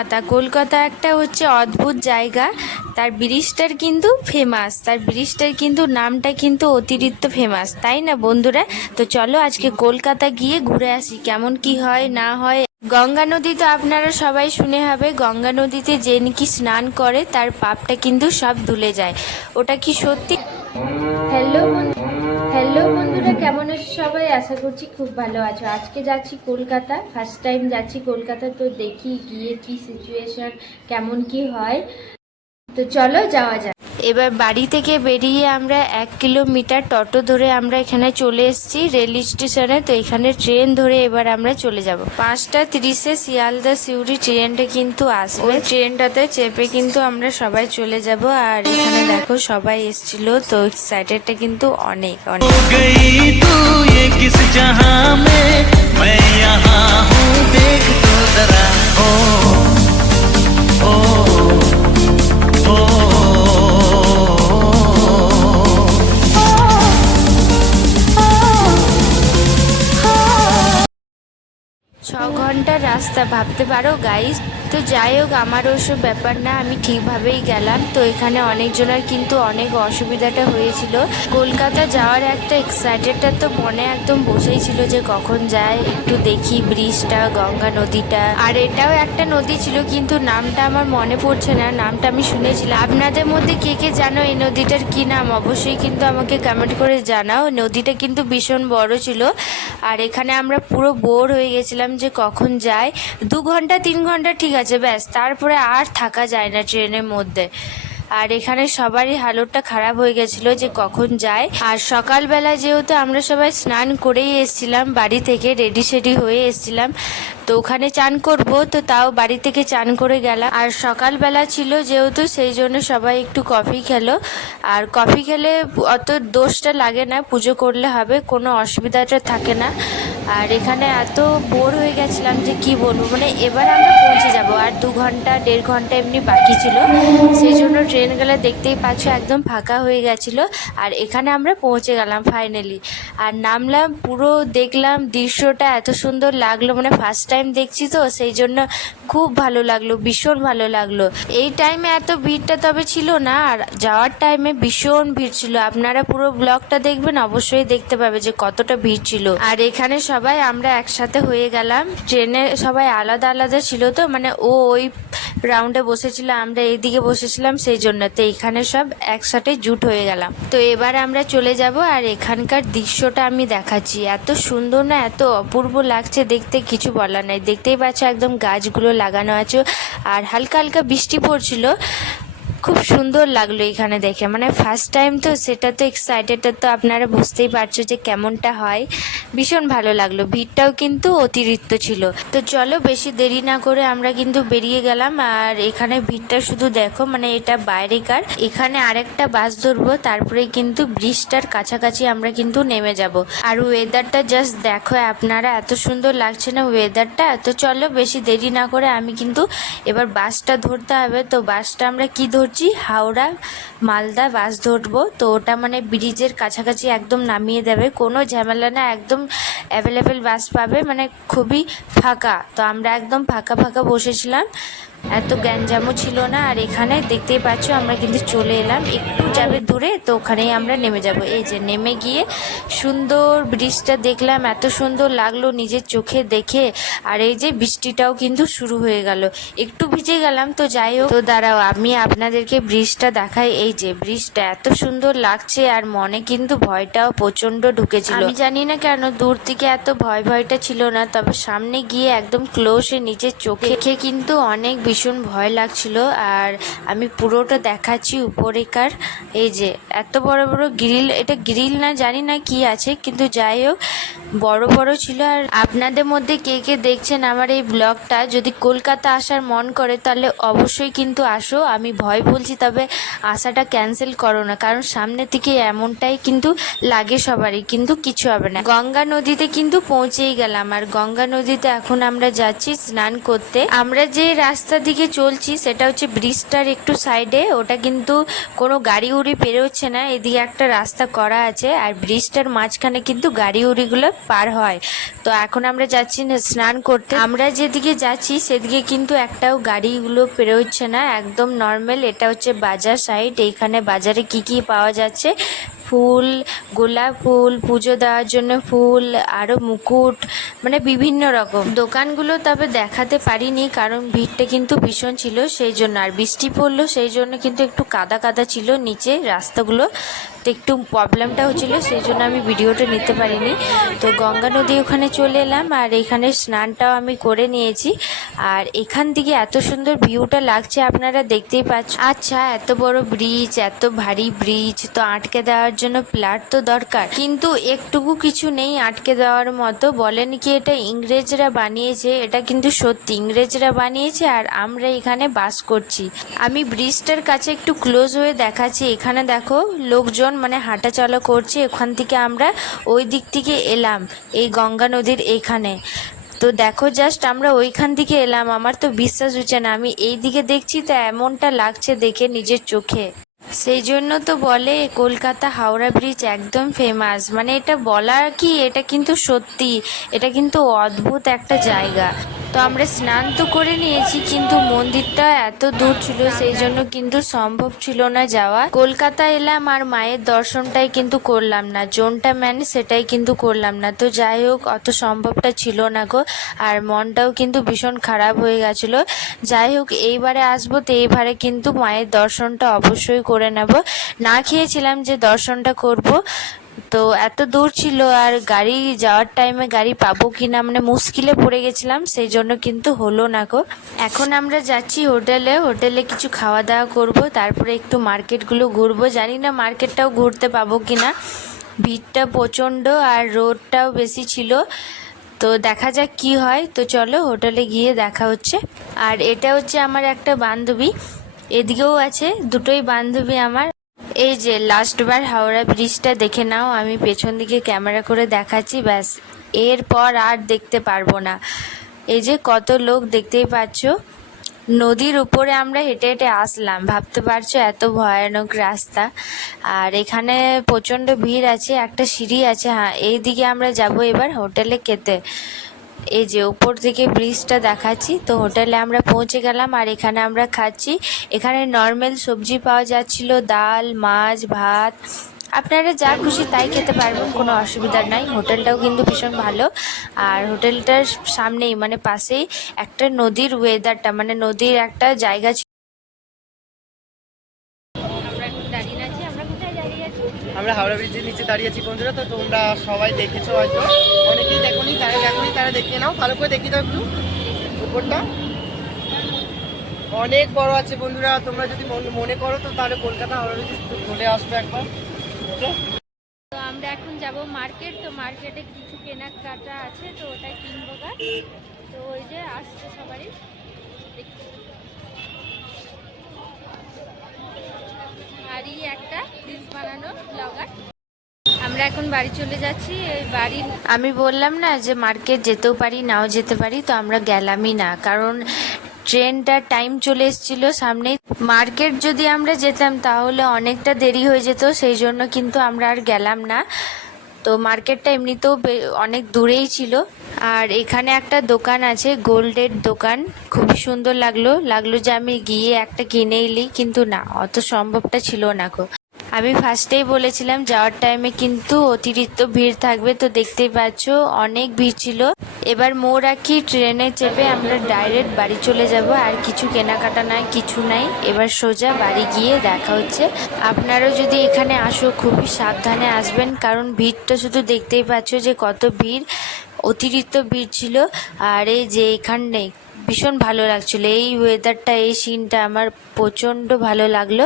কলকাতা। কলকাতা একটা হচ্ছে অদ্ভুত জায়গা। তার ব্রিজটার কিন্তু ফেমাস তার ব্রিজটার কিন্তু নামটা কিন্তু অতিরিক্ত ফেমাস তাই না বন্ধুরা? তো চলো আজকে কলকাতা গিয়ে ঘুরে আসি, কেমন কি হয়, না হয়। গঙ্গা নদী তো আপনারা সবাই শুনে হবে। গঙ্গা নদীতে যে নাকি স্নান করে, তার পাপটা কিন্তু সব ধুলে যায়। ওটা কি সত্যি? হ্যালো হ্যালো বন্ধুরা, কেমন আছো সবাই? আশা করছি খুব ভালো আছো। আজকে যাচ্ছি কলকাতা ফার্স্ট টাইম যাচ্ছি কলকাতা, তো দেখি গিয়ে কি সিচুয়েশন কেমন কি হয়। তো চলো যাওয়া যাক। এবার বাড়ি থেকে বেরিয়ে আমরা এক কিলোমিটার টোটো ধরে আমরা এখানে চলে এসেছি রেল স্টেশনে তো এখানে ট্রেন ধরে এবার আমরা চলে যাব পাঁচটা তিরিশে শিয়ালদা সিউড়ি ট্রেনটা কিন্তু আসবে ওই ট্রেনটাতে চেপে কিন্তু আমরা সবাই চলে যাব আর এখানে দেখো সবাই এসেছিল তো এক্সাইটেডটা কিন্তু অনেক অনেক हो गई तू ये किस जहां में मैं यहाँ हूँ देख तो जरा ओ ओ ছ ঘণ্টার রাস্তা ভাবতে পারো গাইস তো যাই হোক, আমার ওসব ব্যাপার না, আমি ঠিকভাবেই গেলাম। তো এখানে অনেকজনের কিন্তু অনেক অসুবিধাটা হয়েছিল। কলকাতা যাওয়ার একটা এক্সাইটেডটা তো মনে একদম বসেই ছিল যে কখন যায়, একটু দেখি ব্রিজটা, গঙ্গা নদীটা। আর এটাও একটা নদী ছিল, কিন্তু নামটা আমার মনে পড়ছে না, নামটা আমি শুনেছিলাম। আপনাদের মধ্যে কে কে জানো এই নদীটার কি নাম? অবশ্যই কিন্তু আমাকে কমেন্ট করে জানাও। নদীটা কিন্তু ভীষণ বড় ছিল। আর এখানে আমরা পুরো বোর হয়ে গেছিলাম যে কখন যায়। দু ঘণ্টা, তিন ঘণ্টা ঠিক আছে, ব্যাস। তারপরে আর থাকা যায় না ট্রেনের মধ্যে। আর এখানে সবারই হালতটা খারাপ হয়ে গেছিল যে কখন যায়। আর সকালবেলা যেহেতু আমরা সবাই স্নান করেই এসেছিলাম, বাড়ি থেকে রেডি সেডি হয়ে এসেছিলাম তো ওখানে চান করব, তো তাও বাড়ি থেকে চান করে গেলাম। আর সকালবেলা ছিল যেহেতু, সেই জন্য সবাই একটু কফি খেলো। আর কফি খেলে অত দোষটা লাগে না, পুজো করলে হবে, কোনো অসুবিধাটা থাকে না। আর এখানে এত বোর হয়ে গেছিলাম যে কি বলব মানে এবার আমরা পৌঁছে যাব। আর দু ঘণ্টা, দেড় ঘণ্টা এমনি বাকি ছিল। সেই জন্য ট্রেন গেলে দেখতেই পাচ্ছ একদম ফাঁকা হয়ে গেছিল। আর এখানে আমরা পৌঁছে গেলাম ফাইনালি আর নামলাম, পুরো দেখলাম দৃশ্যটা এত সুন্দর লাগল মানে ফার্স্ট টাইম দেখছি তো, সেই জন্য খুব ভালো লাগল, ভীষণ ভালো লাগল। এই টাইমে এত ভিড়টা তবে ছিল না, আর যাওয়ার টাইমে ভীষণ ভিড় ছিল। আপনারা পুরো ব্লগটা দেখবেন, অবশ্যই দেখতে পাবে যে কতটা ভিড় ছিল। আর এখানে সবাই আমরা একসাথে হয়ে গেলাম। ট্রেনে সবাই আলাদা আলাদা ছিল তো মানে ও ওই রাউন্ডে বসেছিল, আমরা এইদিকে বসেছিলাম, সেই জন্য। তো এখানে সব একসাথে জুট হয়ে গেলাম। তো এবার আমরা চলে যাব, আর এখানকার দৃশ্যটা আমি দেখাচ্ছি। এত সুন্দর না, এত অপূর্ব লাগছে দেখতে, কিছু বলার দেখতেই পাচ্ছ একদম গাছগুলো লাগানো আছে। আর হালকা হালকা বৃষ্টি পড়ছিল। খুব সুন্দর লাগল এখানে দেখে। মানে ফার্স্ট টাইম তো সেটা তো এক্সাইটেডটা তো আপনারা বুঝতেই পারছ যে কেমনটা হয়। ভীষণ ভালো লাগল। ভিড়টাও কিন্তু অতিরিক্ত ছিল। তো চলো বেশি দেরি না করে আমরা কিন্তু বেরিয়ে গেলাম। আর এখানে ভিড়টা শুধু দেখো মানে এটা বাইরেকার। এখানে আরেকটা বাস ধরবো, তারপরে কিন্তু ব্রিজটার কাছাকাছি আমরা কিন্তু নেমে যাব। আর ওয়েদারটা জাস্ট দেখো আপনারা, এত সুন্দর লাগছে না ওয়েদারটা তো চলো বেশি দেরি না করে আমি কিন্তু এবার বাসটা ধরতে হবে। তো বাসটা আমরা কি ধরছি হাওড়া, মালদা, বাস ধরবো। তো ওটা মানে ব্রিজের কাছাকাছি একদম নামিয়ে দেবে। কোনো ঝামেলা না, একদম অ্যাভেলেবেল বাস পাবে। মানে খুবই ফাঁকা। তো আমরা একদম ফাঁকা ফাঁকা বসেছিলাম। এত গ্যাঞ্জামও ছিল না, আর এখানে দেখতেই পাচ্ছ আমরা কিন্তু চলে এলাম একটু যাবে দূরে, তো ওখানেই আমরা নেমে যাব। এই যে নেমে গিয়ে সুন্দর ব্রিজটা দেখলাম, এত সুন্দর লাগল নিজের চোখে দেখে, আর এই যে বৃষ্টিটাও কিন্তু শুরু হয়ে গেল। একটু ভিজে গেলাম, তো যাই হোক। তো দাঁড়াও, আমি আপনাদেরকে ব্রিজটা দেখাই। এই যে ব্রিজটা এত সুন্দর লাগছে, আর মনে কিন্তু ভয়টাও প্রচণ্ড ঢুকেছিল। আমি জানি না কেন, দূর থেকে এত ভয় ভয়টা ছিল না, তবে সামনে গিয়ে একদম ক্লোজে নিজের চোখে কিন্তু অনেক ভীষণ ভয় লাগছিল আর আমি পুরোটা দেখাচ্ছি উপরেকার। এই যে, এত বড় বড় গ্রিল এটা গ্রিল না, জানি না কি আছে, কিন্তু যাই হোক বড় বড় ছিল আর আপনাদের মধ্যে কে কে দেখছেন আমার এই ব্লগটা, যদি কলকাতা আসার মন করে তাহলে অবশ্যই কিন্তু আসো। আমি ভয় বলছি তবে আসাটা ক্যান্সেল করো না, কারণ সামনে থেকে এমনটাই কিন্তু লাগে সবারই, কিন্তু কিছু হবে না। গঙ্গা নদীতে কিন্তু পৌঁছেই গেলাম, আর গঙ্গা নদীতে এখন আমরা যাচ্ছি স্নান করতে। আমরা যে রাস্তা দিকে চলছি সেটা হচ্ছে ব্রিজটার একটু সাইডে ওটা কিন্তু কোনো গাড়ি উড়ি পেরোচ্ছে না, এদিকে একটা রাস্তা করা আছে, আর ব্রিজটার মাঝখানে কিন্তু গাড়ি উড়িগুলো পার হয়। তো এখন আমরা যাচ্ছি স্নান করতে। আমরা যেদিকে যাচ্ছি, সেদিকে কিন্তু একটাও গাড়িগুলো পেরোচ্ছে না, একদম নর্মাল এটা হচ্ছে বাজার সাইড এইখানে বাজারে কি কি পাওয়া যাচ্ছে? ফুল, গোলাপ ফুল, পুজো দেওয়ার জন্য ফুল আরও মুকুট মানে বিভিন্ন রকম। দোকানগুলো তবে দেখাতে পারিনি, কারণ ভিড়টা কিন্তু ভীষণ ছিল, সেই জন্য। আর বৃষ্টি পড়ল, সেই জন্য কিন্তু একটু কাদা কাদা ছিল নিচে রাস্তাগুলো। তো একটু প্রবলেমটা হচ্ছিল, সেই জন্য আমি ভিডিওটা নিতে পারিনি। তো গঙ্গা নদী ওখানে চলে এলাম আর এখানে স্নানটাও আমি করে নিয়েছি। আর এখান থেকে এত সুন্দর ভিউটা লাগছে, আপনারা দেখতেই পাচ্ছেন আচ্ছা এত বড় ব্রিজ এত ভারী ব্রিজ তো আটকে দেওয়ার জন্য প্লাট তো দরকার। কিন্তু একটুকু কিছু নেই আটকে দেওয়ার মতো। বলেন কি এটা ইংরেজরা বানিয়েছে? এটা কিন্তু সত্যি, ইংরেজরা বানিয়েছে আর আমরা এখানে বাস করছি। আমি ব্রিজটার কাছে একটু ক্লোজ হয়ে দেখাচ্ছি। এখানে দেখো, লোকজন মানে হাঁটা চলা করছে ওখান থেকে আমরা ওই দিক থেকে এলাম, এই গঙ্গা নদীর এখানে। তো দেখো জাস্ট আমরা ওইখান থেকে এলাম, আমার তো বিশ্বাস হচ্ছে না, আমি এই দিকে দেখছি তো এমনটা লাগছে দেখে নিজের চোখে। সেই জন্য তো বলে কলকাতা হাওড়া ব্রিজ একদম ফেমাস মানে এটা বলার কি, এটা কিন্তু সত্যি, এটা কিন্তু অদ্ভুত একটা জায়গা। তো আমরা স্নান তো করে নিয়েছি, কিন্তু মন্দিরটা এত দূর ছিল সেই জন্য কিন্তু সম্ভব ছিল না যাওয়া। কলকাতা এলাম আর মায়ের দর্শনটাই কিন্তু করলাম না, জোনটা ম্যান সেটাই কিন্তু করলাম না। তো যাই হোক, অত সম্ভবটা ছিল না গো, আর মনটাও কিন্তু ভীষণ খারাপ হয়ে গেছিল। যাই হোক, এইবারে আসব, তো এইবারে কিন্তু মায়ের দর্শনটা অবশ্যই করে নেব। না খেয়েছিলাম যে দর্শনটা করব। তো এত দূর ছিল আর গাড়ি যাওয়ার টাইমে গাড়ি পাবো কি না মানে মুশকিলে পড়ে গেছিলাম, সেই জন্য কিন্তু হলো না গো। এখন আমরা যাচ্ছি হোটেলে হোটেলে কিছু খাওয়া দাওয়া করব, তারপরে একটু মার্কেটগুলো ঘুরবো। জানি না মার্কেটটাও ঘুরতে পাবো কি না ভিড়টা প্রচণ্ড আর রোডটাও বেশি ছিল। তো দেখা যাক কি হয়। তো চলো হোটেলে গিয়ে দেখা হচ্ছে। আর এটা হচ্ছে আমার একটা বান্ধবী। এদিকেও আছে, দুটোই বান্ধবী আমার। এই যে, লাস্টবার হাওড়া ব্রিজটা দেখে নাও, আমি পেছন দিকে ক্যামেরা করে দেখাচ্ছি, ব্যাস। এরপর আর দেখতে পারব না। এই যে, কত লোক দেখতেই পাচ্ছ। নদীর উপরে আমরা হেঁটে হেঁটে আসলাম। ভাবতে পারছ, এত ভয়ানক রাস্তা। আর এখানে প্রচণ্ড ভিড় আছে, একটা সিঁড়ি আছে হ্যাঁ। এই দিকে আমরা যাব এবার হোটেলে খেতে। এই যে ওপর থেকে ব্রিজটা দেখাচ্ছি, তো হোটেলে আমরা পৌঁছে গেলাম আর এখানে আমরা খাচ্ছি। এখানে নর্মাল সবজি পাওয়া যাচ্ছিল, ডাল, মাছ, ভাত। আপনারা যা খুশি তাই খেতে পারবেন, কোনো অসুবিধা নাই। হোটেলটাও কিন্তু ভীষণ ভালো। আর হোটেলটার সামনেই মানে পাশেই একটা নদীর ওয়েদারটা মানে নদীর একটা জায়গা ছিল আমরা এখন দাঁড়িয়ে আছি আমরা কোথায় দাঁড়িয়ে আছি আমরা হাওড়া ব্রিজের নিচে দাঁড়িয়ে আছি বন্ধুরা, তো তোমরা সবাই দেখেছ হয়তো। অনেকেই দেখোনি তারা দেখোনি তারা দেখে নাও, ভালো করে দেখি দাও একটু উপরটা। অনেক বড় আছে বন্ধুরা, তোমরা যদি মন- করো তো তাহলে কলকাতা হাওড়া ব্রিজ চলে আসবে একবার। তো আমরা এখন যাব মার্কেট, তো মার্কেটে কিছু কেনাকাটা আছে, তো ওটা কিনবো তো ওই যে আসছে সবারই দেখি। আর এই একটা রিলস বানানো ব্লগার আমরা এখন বাড়ি চলে যাচ্ছি, এই বাড়ির আমি বললাম না যে মার্কেট যেতেও পারি, নাও যেতে পারি, তো আমরা গেলামই না। কারণ ট্রেনটার টাইম চলে এসেছিল সামনে মার্কেট যদি আমরা যেতাম তাহলে অনেকটা দেরি হয়ে যেত, সেই জন্য কিন্তু আমরা আর গেলাম না। তো মার্কেটটা এমনিতেও অনেক দূরেই ছিল। আর এখানে একটা দোকান আছে, গোল্ডের দোকান। খুবই সুন্দর লাগল। লাগল যে আমি গিয়ে একটা কিনে এলি, কিন্তু না, অত সম্ভবটা ছিল না গো। আমি ফার্স্টেই বলেছিলাম, যাওয়ার টাইমে কিন্তু অতিরিক্ত ভিড় থাকবে, তো দেখতেই পাচ্ছ অনেক ভিড় ছিল। এবার মৌরাখি ট্রেনে চেপে আমরা ডাইরেক্ট বাড়ি চলে যাব, আর কিছু কেনাকাটা নাই, কিছু নাই। এবার সোজা বাড়ি গিয়ে দেখা হচ্ছে। আপনারাও যদি এখানে আসো, খুবই সাবধানে আসবেন, কারণ ভিড়টা শুধু দেখতেই পাচ্ছ যে কত ভিড়, অতিরিক্ত ভিড় ছিল। আর এই যে এখানে ভীষণ ভালো লাগছিল। এই ওয়েদারটা এই সিনটা আমার প্রচণ্ড ভালো লাগল।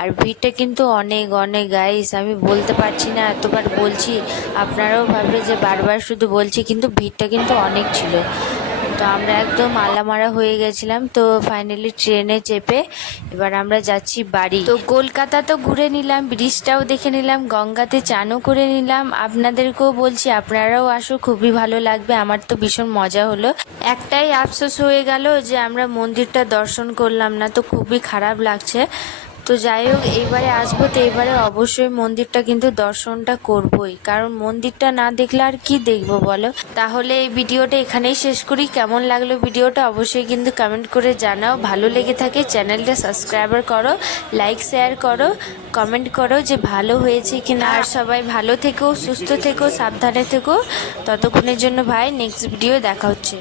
আর ভিড়টা কিন্তু অনেক অনেক গাইস আমি বলতে পারছি না, এতবার বলছি। আপনারাও ভাববে যে বারবার শুধু বলছি, কিন্তু ভিড়টা কিন্তু অনেক ছিল। তো আমরা একদম আলামারা হয়ে গেছিলাম, তো ফাইনালি ট্রেনে চেপে এবার আমরা যাচ্ছি বাড়ি। তো কলকাতা তো ঘুরে নিলাম, ব্রিজটাও দেখে নিলাম, গঙ্গাতে চানও করে নিলাম। আপনাদেরকেও বলছি, আপনারাও আসো, খুবই ভালো লাগবে, আমার তো ভীষণ মজা হলো। একটাই আফসোস হয়ে গেল যে আমরা মন্দিরটা দর্শন করলাম না, তো খুবই খারাপ লাগছে। তো যাই হোক, এইবারে আসব তো এইবারে অবশ্যই মন্দিরটা কিন্তু দর্শনটা করবই। কারণ মন্দিরটা না দেখলে আর কি দেখব বলো? তাহলে এই ভিডিওটা এখানেই শেষ করি। কেমন লাগল ভিডিওটা অবশ্যই কিন্তু কমেন্ট করে জানাও। ভালো লেগে থাকে চ্যানেলটা সাবস্ক্রাইবার করো লাইক শেয়ার করো কমেন্ট করো যে ভালো হয়েছে কি না আর সবাই ভালো থেকো, সুস্থ থেকো, সাবধানে থেকো। ততক্ষণের জন্য ভাই নেক্সট ভিডিও দেখা হচ্ছে।